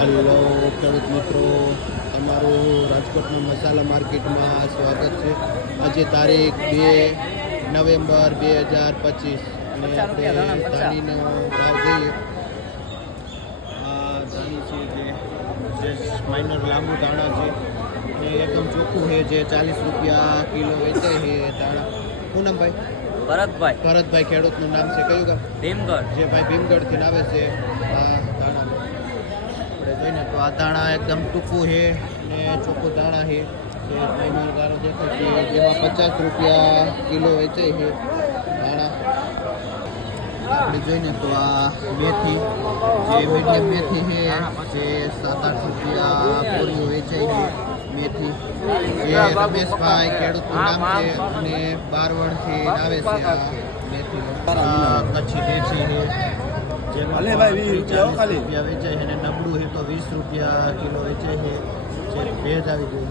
Hello ખેડૂત મિત્રો, તમારું રાજકોટના મસાલા માર્કેટમાં સ્વાગત છે. આજે તારીખ 2 નવેમ્બર 2025 અને આપણે ધાણીનો ભાવ જોઈએ. આ ધાણી છે જે માઇનર લાંબુ દાણા છે અને એકદમ ચોખ્ખું છે, જે 40 રૂપિયા કિલો વેચાય છે દાણા. શું નામ ભાઈ? ભરતભાઈ. ખેડૂતનું નામ છે કયું ગામ? ભીમગઢ. જે ભાઈ ભીમગઢથી આવે છે આ દાણા. જોઈને તો આ દાણા એકદમ ટૂંકું છે ને ચોખ્ખું દાણા છે. જે માઇનર દાણો દેખાય છે જેમાં 50 રૂપિયા કિલો વેચાય છે દાણા. આપણે જોઈને તો આ મેથી, જે મીડિયમ મેથી છે, જે 7-8 રૂપિયા પૂરીઓ વેચાય છે મેથી. જે રમેશભાઈ ખેડૂતનું નામ છે અને બારવણથી આવે છે આ મેથી. કચ્છી દેશી છે જેમાં 40 રૂપિયા વેચાય છે અને નબળું છે તો 20 રૂપિયા કિલો વેચાય છે. જે ભેજ આવી ગયું.